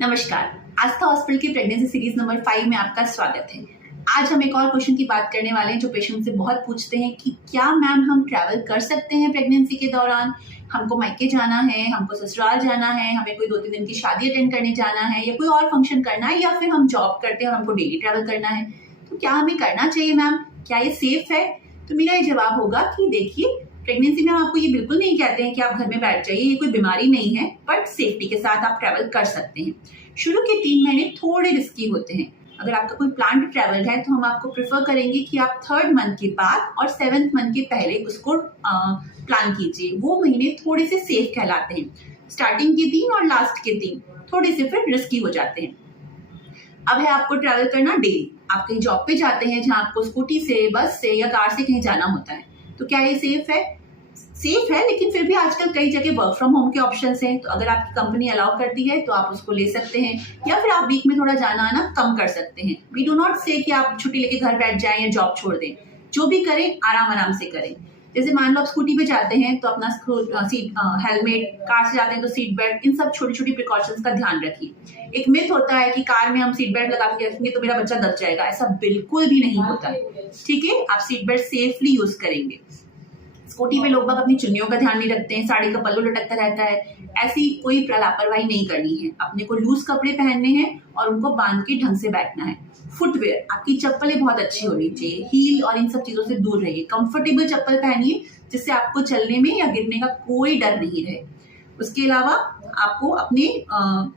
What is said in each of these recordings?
नमस्कार। आस्था हॉस्पिटल की pregnancy series number 5 में आपका स्वागत है। आज हम एक और क्वेश्चन की बात करने वाले हैं जो पेशेंट से बहुत पूछते हैं कि क्या मैम हम ट्रैवल कर सकते हैं प्रेगनेंसी के दौरान? हमको मायके जाना है, हमको ससुराल जाना है, हमें कोई 2-3 दिन की शादी अटेंड करने जाना है या कोई और फंक्शन करना है, या फिर हम जॉब करते हैं और हमको डेली ट्रैवल करना है, तो क्या हमें करना चाहिए मैम? क्या ये सेफ है? तो मेरा ये जवाब होगा कि देखिए, प्रेगनेंसी में हम आपको ये बिल्कुल नहीं कहते हैं कि आप घर में बैठ जाइए, ये कोई बीमारी नहीं है, बट सेफ्टी के साथ आप ट्रैवल कर सकते हैं। शुरू के 3 महीने थोड़े रिस्की होते हैं। अगर आपका कोई प्लान्ड ट्रैवल है तो हम आपको प्रेफर करेंगे कि आप 3rd मंथ के बाद और 7th मंथ के पहले उसको प्लान कीजिए। वो महीने थोड़े से सेफ कहलाते हैं। स्टार्टिंग के 3 और लास्ट के 3 थोड़े से फिर रिस्की हो जाते हैं। अब है आपको ट्रैवल करना डेली। आप कहीं जॉब पे जाते हैं जहाँ आपको स्कूटी से, बस से या कार से कहीं जाना होता है, तो क्या ये सेफ है? सेफ है, लेकिन फिर भी आजकल कई जगह वर्क फ्रॉम होम के ऑप्शंस हैं, तो अगर आपकी कंपनी अलाउ करती है तो आप उसको ले सकते हैं, या फिर आप वीक में थोड़ा जाना आना कम कर सकते हैं। वी डू नॉट से कि आप छुट्टी लेके घर बैठ जाएं या जॉब छोड़ दें। जो भी करें आराम से करें। जैसे मान लो आप स्कूटी पे जाते हैं तो अपना सीट हेलमेट, कार से जाते हैं तो सीट बेल्ट, इन सब छोटी छोटी प्रिकॉशंस का ध्यान रखिए। एक मिथ होता है कि कार में हम सीट बेल्ट लगा के रखेंगे तो मेरा बच्चा दब जाएगा। ऐसा बिल्कुल भी नहीं होता है। ठीक है, आप सीट बेल्ट सेफली यूज करेंगे। स्कूटी पे लोग अपनी चुन्नियों का ध्यान नहीं रखते हैं, साड़ी का पल्लू लटकता रहता है। ऐसी कोई लापरवाही नहीं करनी है। अपने को लूज कपड़े पहनने हैं और उनको बांध के ढंग से बैठना है। फुटवेयर, आपकी चप्पलें बहुत अच्छी होनी चाहिए। हील और इन सब चीजों से दूर रहिए। कंफर्टेबल चप्पल पहनिए जिससे आपको चलने में या गिरने का कोई डर नहीं रहे। उसके अलावा आपको अपने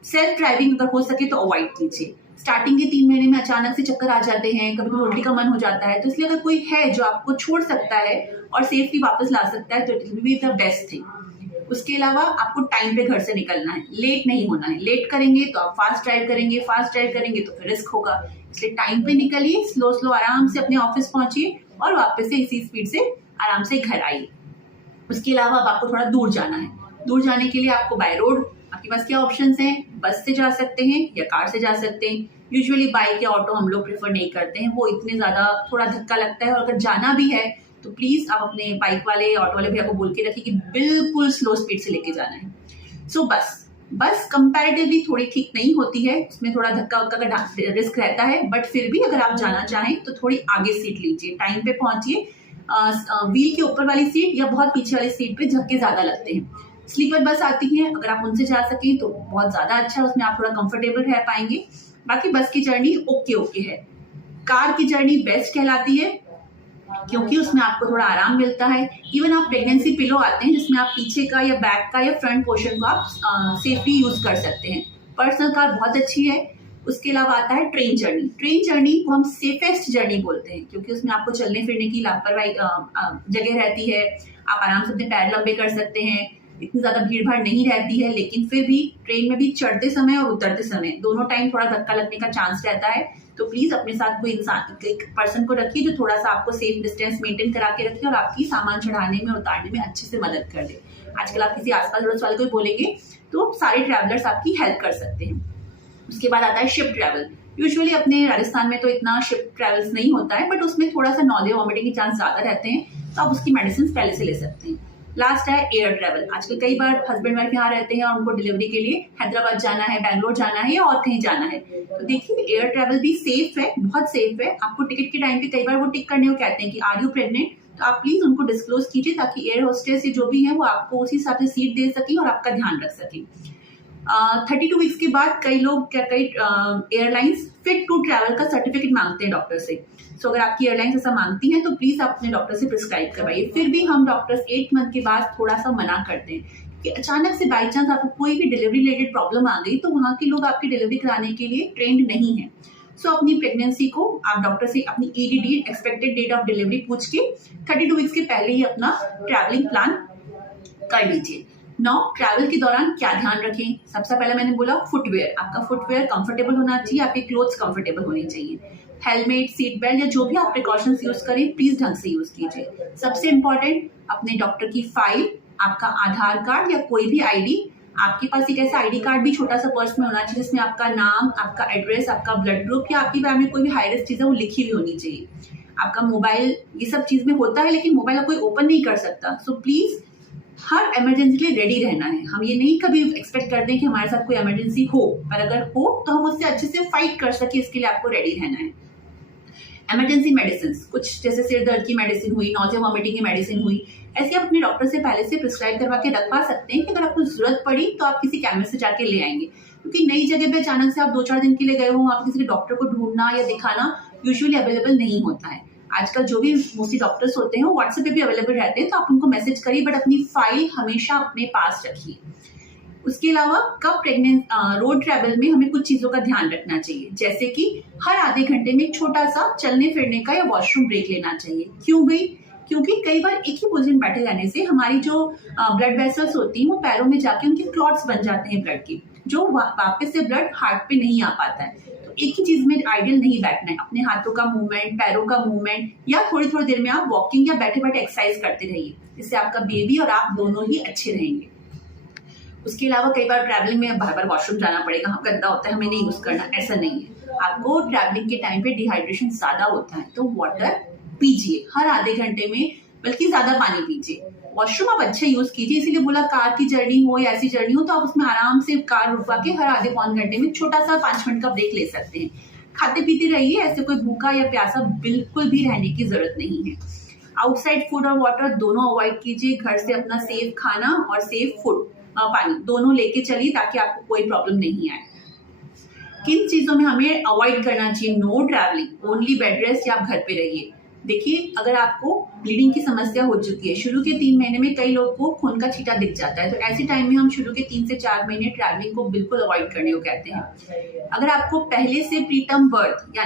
सेल्फ ड्राइविंग अगर हो सके तो अवॉइड कीजिए। स्टार्टिंग के 3 महीने में अचानक से चक्कर आ जाते हैं, कभी कभी उल्टी का मन हो जाता है, तो इसलिए अगर कोई है जो आपको छोड़ सकता है और सेफली वापस ला सकता है तो it will be the best thing. उसके अलावा आपको टाइम पे घर से निकलना है, लेट नहीं होना है। लेट करेंगे तो आप फास्ट ड्राइव करेंगे तो फिर रिस्क होगा। इसलिए टाइम पे निकलिए, स्लो आराम से अपने ऑफिस पहुंचिए और वापस से इसी स्पीड से आराम से घर आइए। उसके अलावा अब आपको थोड़ा दूर जाना है। दूर जाने के लिए आपको बाय रोड आपके पास क्या ऑप्शंस हैं? बस से जा सकते हैं या कार से जा सकते हैं। यूजुअली बाइक या ऑटो हम लोग प्रेफर नहीं करते हैं, वो इतने ज्यादा थोड़ा धक्का लगता है। और अगर जाना भी है तो प्लीज आप अपने बाइक वाले ऑटो वाले भैया को बोल के रखिए कि बिल्कुल स्लो स्पीड से लेके जाना है। सो बस कंपैरेटिवली थोड़ी ठीक नहीं होती है, उसमें थोड़ा धक्का वक्का का रिस्क रहता है, बट फिर भी अगर आप जाना चाहें तो थोड़ी आगे सीट लीजिए, टाइम पे पहुंचिए। व्हील के ऊपर वाली सीट या बहुत पीछे वाली सीट पे धक्के ज्यादा लगते हैं। स्लीपर बस आती है, अगर आप उनसे जा सकें तो बहुत ज्यादा अच्छा, उसमें आप थोड़ा कंफर्टेबल रह पाएंगे। बाकी बस की जर्नी ओके है। कार की जर्नी बेस्ट कहलाती है क्योंकि उसमें आपको थोड़ा आराम मिलता है। इवन आप प्रेगनेंसी पिलो आते हैं जिसमें आप पीछे का या बैक का या फ्रंट पोर्शन को आप सेफली यूज कर सकते हैं। पर्सनल कार बहुत अच्छी है। उसके अलावा आता है ट्रेन जर्नी को हम सेफेस्ट जर्नी बोलते हैं क्योंकि उसमें आपको चलने फिरने की लापरवाही जगह रहती है। आप आराम से अपने पैर लंबे कर सकते हैं, इतनी ज्यादा भीड़ भाड़ नहीं रहती है। लेकिन फिर भी ट्रेन में भी चढ़ते समय और उतरते समय दोनों टाइम थोड़ा धक्का लगने का चांस रहता है। तो प्लीज अपने साथ कोई इंसान, एक पर्सन को रखिए जो थोड़ा सा आपको सेफ डिस्टेंस मेंटेन करा के रखे और आपकी सामान चढ़ाने में उतारने में अच्छे से मदद कर दे। आजकल आप किसी आसपास पड़ोस वाले को बोलेंगे तो सारे ट्रैवलर्स आपकी हेल्प कर सकते हैं। उसके बाद आता है शिप ट्रैवल। यूजुअली अपने राजस्थान में तो इतना शिप ट्रैवल्स नहीं होता है, बट उसमें थोड़ा सा नॉलेज वॉमिटिंग के चांस ज्यादा रहते हैं, तो आप उसकी मेडिसिन पहले से ले सकते हैं। लास्ट है एयर ट्रैवल। आजकल कई बार हस्बैंड वाइफ यहाँ रहते हैं और उनको डिलीवरी के लिए हैदराबाद जाना है, बैंगलोर जाना है या और कहीं जाना है, तो देखिए एयर ट्रैवल भी सेफ है, बहुत सेफ है। आपको टिकट के टाइम पे कई बार वो टिक करने को कहते हैं कि आर यू प्रेग्नेंट, तो आप प्लीज उनको डिस्क्लोज कीजिए ताकि एयर होस्टेस जो भी है वो आपको उसी हिसाब से सीट दे सके और आपका ध्यान रख सके। 32 वीक्स के बाद कई एयरलाइंस फिट टू ट्रैवल का सर्टिफिकेट मांगते हैं डॉक्टर से। सो अगर आपकी एयरलाइंस ऐसा मांगती है तो प्लीज आप अपने डॉक्टर से प्रिस्क्राइब करवाइए। फिर भी हम डॉक्टर्स 8 मंथ के बाद थोड़ा सा मना करते हैं कि अचानक से बाई चांस आपको कोई भी डिलीवरी रिलेटेड प्रॉब्लम आ गई तो वहाँ के लोग आपकी डिलीवरी कराने के लिए ट्रेंड नहीं है। सो अपनी प्रेगनेंसी को आप डॉक्टर से अपनी EDD expected date of delivery पूछ के 32 वीक्स के पहले ही अपना ट्रैवलिंग प्लान कर लीजिए। ट्रैवल के दौरान क्या ध्यान रखें? सबसे पहले मैंने बोला फुटवेयर। आपका फुटवेयर कंफर्टेबल होना चाहिए, आपके क्लोथ्स कंफर्टेबल होने चाहिए। हेलमेट, सीट बेल्ट या जो भी आप प्रिकॉशंस यूज करें प्लीज ढंग से यूज कीजिए। सबसे इंपॉर्टेंट, अपने डॉक्टर की फाइल, आपका आधार कार्ड या कोई भी ID। आपके पास एक ऐसा ID कार्ड भी छोटा सा पर्स में होना चाहिए जिसमें आपका नाम, आपका एड्रेस, आपका ब्लड ग्रुप या आपकी फैमिली में कोई भी हाई रिस्क चीज है वो लिखी हुई होनी चाहिए। आपका मोबाइल, ये सब चीज में होता है लेकिन मोबाइल कोई ओपन नहीं कर सकता। सो प्लीज हर इमरजेंसी के लिए रेडी रहना है। हम ये नहीं कभी एक्सपेक्ट करते हैं कि हमारे साथ कोई इमरजेंसी हो, पर अगर हो तो हम उससे अच्छे से फाइट कर सके, इसके लिए आपको रेडी रहना है। इमरजेंसी मेडिसिन, कुछ जैसे सिर दर्द की मेडिसिन हुई, नॉजिया वॉमिटिंग की मेडिसिन हुई, ऐसे आप अपने डॉक्टर से पहले से प्रिस्क्राइब करवा के रखवा सकते हैं कि अगर आपको जरूरत पड़ी तो आप किसी केमिस्ट से जाके ले आएंगे। क्योंकि नई जगह पे अचानक से आप 2-4 दिन के लिए गए हो, आप किसी डॉक्टर को ढूंढना या दिखाना यूजुअली अवेलेबल नहीं होता है। आजकल जो भी मोस्टली डॉक्टर्स होते हैं वो व्हाट्सएप पे भी अवेलेबल रहते हैं, तो आप उनको मैसेज करिए, बट अपनी फाइल हमेशा अपने पास रखिए। उसके अलावा रोड ट्रैवल में हमें कुछ चीजों का ध्यान रखना चाहिए, जैसे कि हर आधे घंटे में एक छोटा सा चलने फिरने का या वॉशरूम ब्रेक लेना चाहिए। क्यों भाई? क्योंकि कई बार एक ही पोजीशन बैठे रहने से हमारी जो ब्लड वेसल्स होती हैं वो पैरों में जाके उनके क्लॉट्स बन जाते हैं ब्लड की, जो वापस से ब्लड हार्ट पे नहीं आ पाता है। तो एक ही चीज में आइडियल नहीं बैठना है। अपने हाथों का मूवमेंट, पैरों का मूवमेंट, या थोड़ी थोड़ी देर में आप वॉकिंग या बैठे बैठे एक्सरसाइज करते रहिए। इससे आपका बेबी और आप दोनों ही अच्छे रहेंगे। उसके अलावा कई बार ट्रैवलिंग में बार बार वॉशरूम जाना पड़ेगा, हाँ गंदा होता है, हमें नहीं यूज करना, ऐसा नहीं है। आपको ट्रैवलिंग के टाइम पे डिहाइड्रेशन ज्यादा होता है, तो वाटर पीजिए हर आधे घंटे में, बल्कि ज्यादा पानी पीजिए। वॉशरूम आप अच्छे यूज कीजिए, इसीलिए बोला कार की जर्नी हो या ऐसी जर्नी हो तो आप उसमें आराम से कार रुकवा के हर आधे पौन घंटे में छोटा सा 5 मिनट का ब्रेक ले सकते हैं। खाते पीते रहिए, ऐसे कोई भूखा या प्यासा बिल्कुल भी रहने की जरूरत नहीं है। आउटसाइड फूड और वाटर दोनों अवॉइड कीजिए। घर से अपना सेफ खाना और सेफ फूड पानी दोनों लेके चलिए, ताकि आपको कोई प्रॉब्लम नहीं आए। किन चीजों में हमें अवॉइड करना चाहिए? Know travelling, only bed rest, या आप घर पे रहिए। देखिए, अगर आपको ब्लीडिंग की समस्या हो चुकी है, शुरू के 3 महीने में कई लोग को खून का छींटा दिख जाता है, तो ऐसे टाइम में हम शुरू के 3 से 4 महीने ट्रैवलिंग को बिल्कुल अवॉइड करने को कहते हैं। अगर आपको पहले से प्रीटर्म बर्थ